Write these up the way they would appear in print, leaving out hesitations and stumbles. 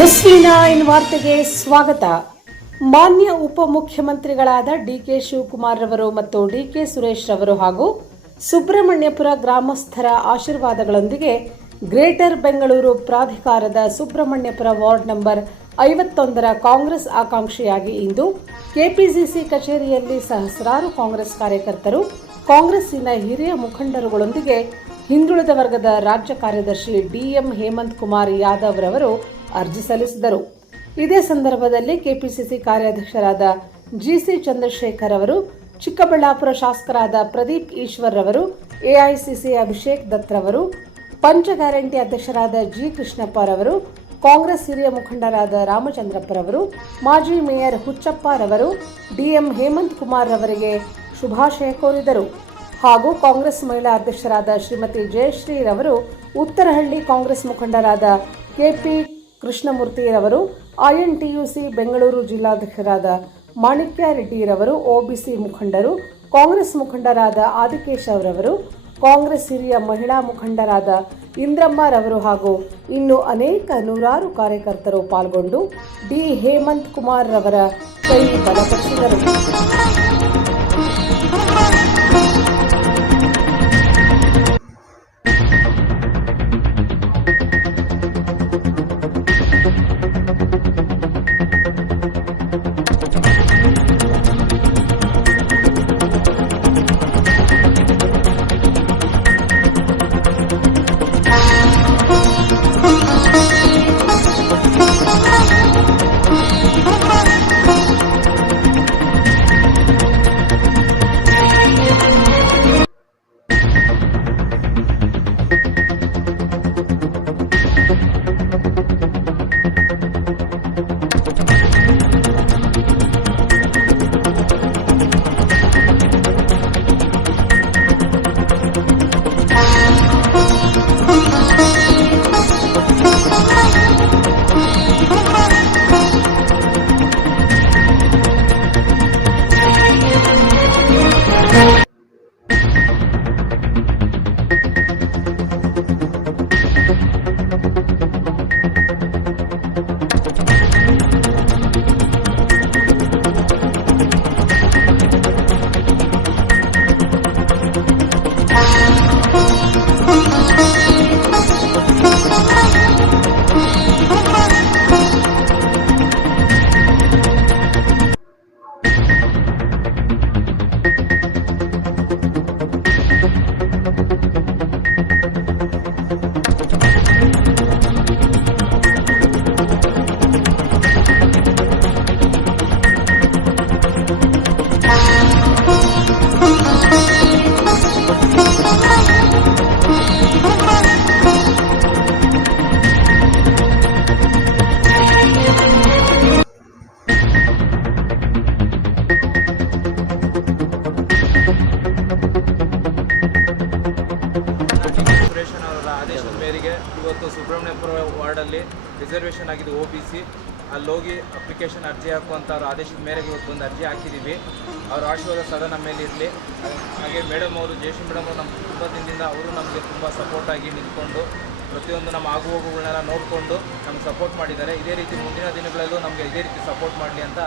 ಎಸ್ವಿ9 ವಾರ್ತೆಗೆ ಸ್ವಾಗತ. ಮಾನ್ಯ ಉಪಮುಖ್ಯಮಂತ್ರಿಗಳಾದ ಡಿಕೆ ಶಿವಕುಮಾರ್ ರವರು ಮತ್ತು ಡಿಕೆ ಸುರೇಶ್ ರವರು ಹಾಗೂ ಸುಬ್ರಹ್ಮಣ್ಯಪುರ ಗ್ರಾಮಸ್ಥರ ಆಶೀರ್ವಾದಗಳೊಂದಿಗೆ ಗ್ರೇಟರ್ ಬೆಂಗಳೂರು ಪ್ರಾಧಿಕಾರದ ಸುಬ್ರಹ್ಮಣ್ಯಪುರ ವಾರ್ಡ್ ನಂಬರ್ 51ರ ಕಾಂಗ್ರೆಸ್ ಆಕಾಂಕ್ಷಿಯಾಗಿ ಇಂದು ಕೆಪಿಸಿಸಿ ಕಚೇರಿಯಲ್ಲಿ ಸಹಸ್ರಾರು ಕಾಂಗ್ರೆಸ್ ಕಾರ್ಯಕರ್ತರು, ಕಾಂಗ್ರೆಸ್ಸಿನ ಹಿರಿಯ ಮುಖಂಡರುಗಳೊಂದಿಗೆ ಹಿಂದುಳಿದ ವರ್ಗದ ರಾಜ್ಯ ಕಾರ್ಯದರ್ಶಿ ಡಿಎಂ ಹೇಮಂತ್ ಕುಮಾರ್ ಯಾದವ್ ರವರು ಅರ್ಜಿ ಸಲ್ಲಿಸಿದರು. ಇದೇ ಸಂದರ್ಭದಲ್ಲಿ ಕೆಪಿಸಿಸಿ ಕಾರ್ಯಾಧ್ಯಕ್ಷರಾದ ಜಿಸಿ ಚಂದ್ರಶೇಖರ್ ಅವರು, ಚಿಕ್ಕಬಳ್ಳಾಪುರ ಶಾಸಕರಾದ ಪ್ರದೀಪ್ ಈಶ್ವರ್ ರವರು, ಎಐಸಿಸಿ ಅಭಿಷೇಕ್ ದತ್ ರವರು, ಪಂಚ ಗ್ಯಾರಂಟಿ ಅಧ್ಯಕ್ಷರಾದ ಜಿ ಕೃಷ್ಣಪ್ಪ ರವರು, ಕಾಂಗ್ರೆಸ್ ಹಿರಿಯ ಮುಖಂಡರಾದ ರಾಮಚಂದ್ರಪ್ಪ ರವರು, ಮಾಜಿ ಮೇಯರ್ ಹುಚ್ಚಪ್ಪ ರವರು ಡಿಎಂ ಹೇಮಂತ್ ಕುಮಾರ್ ರವರಿಗೆ ಶುಭಾಶಯ ಕೋರಿದರು. ಹಾಗೂ ಕಾಂಗ್ರೆಸ್ ಮಹಿಳಾ ಅಧ್ಯಕ್ಷರಾದ ಶ್ರೀಮತಿ ಜಯಶ್ರೀ ರವರು, ಉತ್ತರಹಳ್ಳಿ ಕಾಂಗ್ರೆಸ್ ಮುಖಂಡರಾದ ಕೆಪಿ ಕೃಷ್ಣಮೂರ್ತಿ ರವರು, ಐಎನ್ಟಿಯುಸಿ ಬೆಂಗಳೂರು ಜಿಲ್ಲಾಧ್ಯಕ್ಷರಾದ ಮಾಣಿಕ್ಯ ರೆಡ್ಡಿ ರವರು, ಒಬಿಸಿ ಮುಖಂಡರು, ಕಾಂಗ್ರೆಸ್ ಮುಖಂಡರಾದ ಆದಿಕೇಶವ್ ರವರು, ಕಾಂಗ್ರೆಸ್ ಹಿರಿಯ ಮಹಿಳಾ ಮುಖಂಡರಾದ ಇಂದ್ರಮ್ಮ ರವರು ಹಾಗೂ ಇನ್ನು ಅನೇಕ ನೂರಾರು ಕಾರ್ಯಕರ್ತರು ಪಾಲ್ಗೊಂಡು ಡಿ ಹೇಮಂತ್ ಕುಮಾರ್ ರವರ ಕೈ ಬಲಪಡಿಸಿದರು. ಆದೇಶದ ಮೇರೆಗೆ ಇವತ್ತು ಸುಬ್ರಹ್ಮಣ್ಯಪುರ ವಾರ್ಡಲ್ಲಿ ರಿಸರ್ವೇಷನ್ ಆಗಿದೆ OBC. ಅಲ್ಲಿ ಹೋಗಿ ಅಪ್ಲಿಕೇಶನ್ ಅರ್ಜಿ ಹಾಕುವಂಥ ಅವ್ರ ಆದೇಶದ ಮೇರೆಗೆ ಇವತ್ತು ಒಂದು ಅರ್ಜಿ ಹಾಕಿದ್ದೀವಿ. ಅವ್ರ ಆಶೀರ್ವಾದ ಸದಾ ನಮ್ಮ ಮೇಲೆ ಇರಲಿ. ಹಾಗೆ ಮೇಡಮ್ ಅವರು, ಜಯಶ್ರೀ ಮೇಡಮ್ ಅವರು ನಮ್ಮ ತುಂಬ ದಿನದಿಂದ ಅವರು ನಮಗೆ ತುಂಬ ಸಪೋರ್ಟಾಗಿ ನಿಂತ್ಕೊಂಡು ಪ್ರತಿಯೊಂದು ನಮ್ಮ ಆಗುಹೋಗುಗಳನ್ನೆಲ್ಲ ನೋಡಿಕೊಂಡು ನಮ್ಗೆ ಸಪೋರ್ಟ್ ಮಾಡಿದ್ದಾರೆ. ಇದೇ ರೀತಿ ಮುಂದಿನ ದಿನಗಳಲ್ಲೂ ನಮಗೆ ಇದೇ ರೀತಿ ಸಪೋರ್ಟ್ ಮಾಡಲಿ ಅಂತ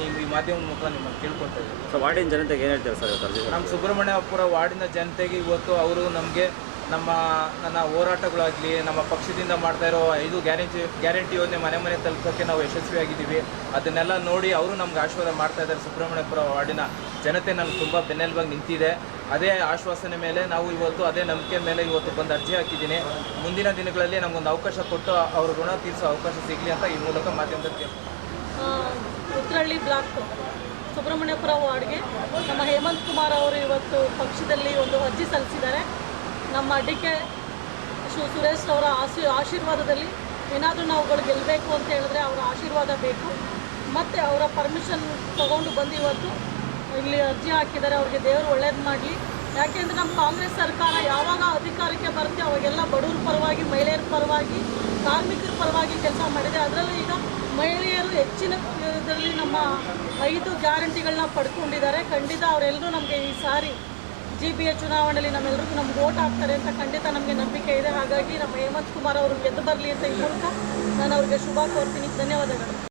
ನೀವು ಈ ಮಾಧ್ಯಮದ ಮೂಲಕ ನಿಮ್ಮನ್ನು ಕೇಳ್ಕೊಳ್ತಾ ಇದ್ದೀವಿ. ಸೊ ವಾರ್ಡಿನ ಜನತೆಗೆ ಏನು ಹೇಳ್ತೀರಾ ಸರ್? ನಮ್ಮ ಸುಬ್ರಹ್ಮಣ್ಯಪುರ ವಾರ್ಡಿನ ಜನತೆಗೆ ಇವತ್ತು ಅವರು ನಮಗೆ ನನ್ನ ಹೋರಾಟಗಳಾಗಲಿ, ನಮ್ಮ ಪಕ್ಷದಿಂದ ಮಾಡ್ತಾ ಇರೋ 5 ಗ್ಯಾರಂಟಿ ಯೋಜನೆ ಮನೆ ಮನೆ ತಲುಪೋಕ್ಕೆ ನಾವು ಯಶಸ್ವಿಯಾಗಿದ್ದೀವಿ. ಅದನ್ನೆಲ್ಲ ನೋಡಿ ಅವರು ನಮ್ಗೆ ಆಶೀರ್ವಾದ ಮಾಡ್ತಾ ಇದ್ದಾರೆ. ಸುಬ್ರಹ್ಮಣ್ಯಪುರ ವಾರ್ಡಿನ ಜನತೆ ನನಗೆ ತುಂಬ ಬೆನ್ನೆಲುಬಾಗಿ ನಿಂತಿದೆ. ಅದೇ ಆಶ್ವಾಸನೆ ಮೇಲೆ ನಾವು ಇವತ್ತು ಅದೇ ನಂಬಿಕೆ ಮೇಲೆ ಇವತ್ತು ಬಂದು ಅರ್ಜಿ ಹಾಕಿದ್ದೀನಿ. ಮುಂದಿನ ದಿನಗಳಲ್ಲಿ ನಮಗೊಂದು ಅವಕಾಶ ಕೊಟ್ಟು ಅವ್ರ ಋಣ ತೀರಿಸೋ ಅವಕಾಶ ಸಿಗಲಿ ಅಂತ ಈ ಮೂಲಕ ಮಾಧ್ಯಮದಲ್ಲಿ ಉತ್ತರಹಳ್ಳಿ ಬ್ಲಾಕ್ ಸುಬ್ರಹ್ಮಣ್ಯಪುರ ವಾರ್ಡ್ಗೆ ನಮ್ಮ ಹೇಮಂತ್ ಕುಮಾರ್ ಅವರು ಇವತ್ತು ಪಕ್ಷದಲ್ಲಿ ಒಂದು ಅರ್ಜಿ ಸಲ್ಲಿಸಿದ್ದಾರೆ. ನಮ್ಮ ಡಿಕೆ ಸುರೇಶ್ ಅವರ ಆಶೀರ್ವಾದದಲ್ಲಿ ಏನಾದರೂ ನಾವುಗಳು ಗೆಲ್ಲಬೇಕು ಅಂತ ಹೇಳಿದ್ರೆ ಅವರ ಆಶೀರ್ವಾದ ಬೇಕು. ಮತ್ತು ಅವರ ಪರ್ಮಿಷನ್ ತೊಗೊಂಡು ಬಂದು ಇವತ್ತು ಇಲ್ಲಿ ಅರ್ಜಿ ಹಾಕಿದ್ದಾರೆ. ಅವ್ರಿಗೆ ದೇವರು ಒಳ್ಳೇದು ಮಾಡಲಿ. ಯಾಕೆಂದರೆ ನಮ್ಮ ಕಾಂಗ್ರೆಸ್ ಸರ್ಕಾರ ಯಾವಾಗ ಅಧಿಕಾರಕ್ಕೆ ಬರುತ್ತೆ ಅವಾಗೆಲ್ಲ ಬಡವರ ಪರವಾಗಿ, ಮಹಿಳೆಯರ ಪರವಾಗಿ, ಕಾರ್ಮಿಕರ ಪರವಾಗಿ ಕೆಲಸ ಮಾಡಿದೆ. ಅದರಲ್ಲೂ ಈಗ ಮಹಿಳೆಯರು ಹೆಚ್ಚಿನ ಇದರಲ್ಲಿ ನಮ್ಮ 5 ಗ್ಯಾರಂಟಿಗಳನ್ನ ಪಡ್ಕೊಂಡಿದ್ದಾರೆ. ಖಂಡಿತ ಅವರೆಲ್ಲರೂ ನಮಗೆ ಈ ಸಾರಿ GBA ಚುನಾವಣೆಯಲ್ಲಿ ನಮ್ಮೆಲ್ಲರಿಗೂ ನಮ್ಗೆ ವೋಟ್ ಹಾಕ್ತಾರೆ ಅಂತ ಖಂಡಿತ ನಮಗೆ ನಂಬಿಕೆ ಇದೆ. ಹಾಗಾಗಿ ನಮ್ಮ ಹೇಮಂತ್ ಕುಮಾರ್ ಅವರು ಗೆದ್ದು ಬರಲಿ ಅಂತ ಈ ಮೂಲಕ ನಾನು ಅವ್ರಿಗೆ ಅವರಿಗೆ ಶುಭ ಕೋರ್ತೀನಿ. ಧನ್ಯವಾದಗಳು.